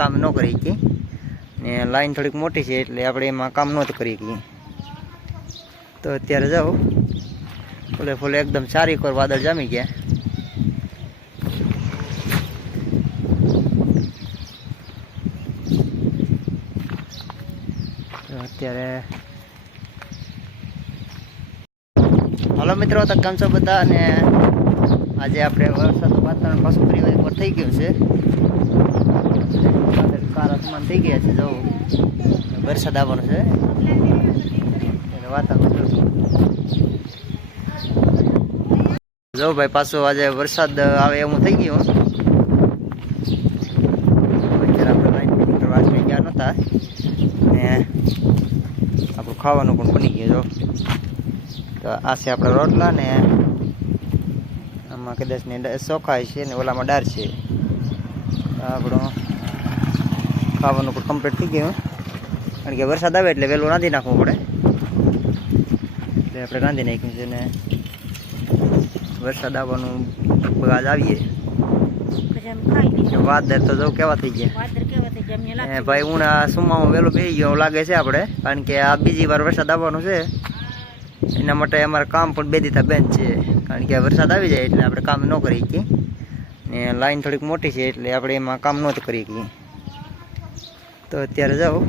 કામ ન કરી શકીએ ને લાઈન થોડીક મોટી છે એટલે આપણે એમાં કામ નહોતું કરી શકીએ. તો અત્યારે જાઓ ફૂલે ફૂલે એકદમ સારી કોર વાદળ જામી ગયા. તો અત્યારે હાલો મિત્રો, તો કેમ છો બધા? અને આજે આપણે વરસાદનું વાતાવરણ પાછું ફરી એકવાર થઈ ગયું છે. કાર આસમાન થઈ ગયા છે, જવું વરસાદ આવવાનો છે વાતાવરણ. જો ભાઈ પાછું આજે વરસાદ આવે એવું થઈ ગયું. અત્યારે આપણે લાઈન વાત થઈ ગયા નહોતા ને આપણું ખાવાનું પણ બની ગયું. જો તો આ છે આપણા રોટલા ને આમાં કદાચ ને ચોખાય છે ને ઓલામાં દાળ છે. આપણું ખાવાનું પણ કમ્પ્લીટ થઈ ગયું, કારણ કે વરસાદ આવે એટલે વહેલું રાંધી નાખવું પડે. એટલે આપણે રાંધી નાખ્યું છે ને વરસાદ આવવાનું લગભગ આજ આવીએ. વાદળ તો જો કેવા થઈ ગયા ભાઈ. ઉના સુમામાં વહેલું બેસી ગયો લાગે છે આપણે, કારણ કે આ બીજી વાર વરસાદ આવવાનું છે. એના માટે અમારે કામ પણ બે દીધા બેન છે, કારણ કે વરસાદ આવી જાય એટલે આપણે કામ ન કરી શકીએ ને લાઈન થોડીક મોટી છે એટલે આપણે એમાં કામ નહોતું કરી શકીએ. તો અત્યારે જાઓ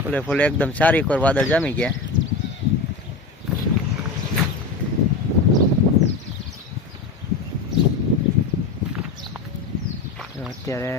ફૂલે ફૂલે એકદમ સારી કોર વાદળ જામી ગયા. તો અત્યારે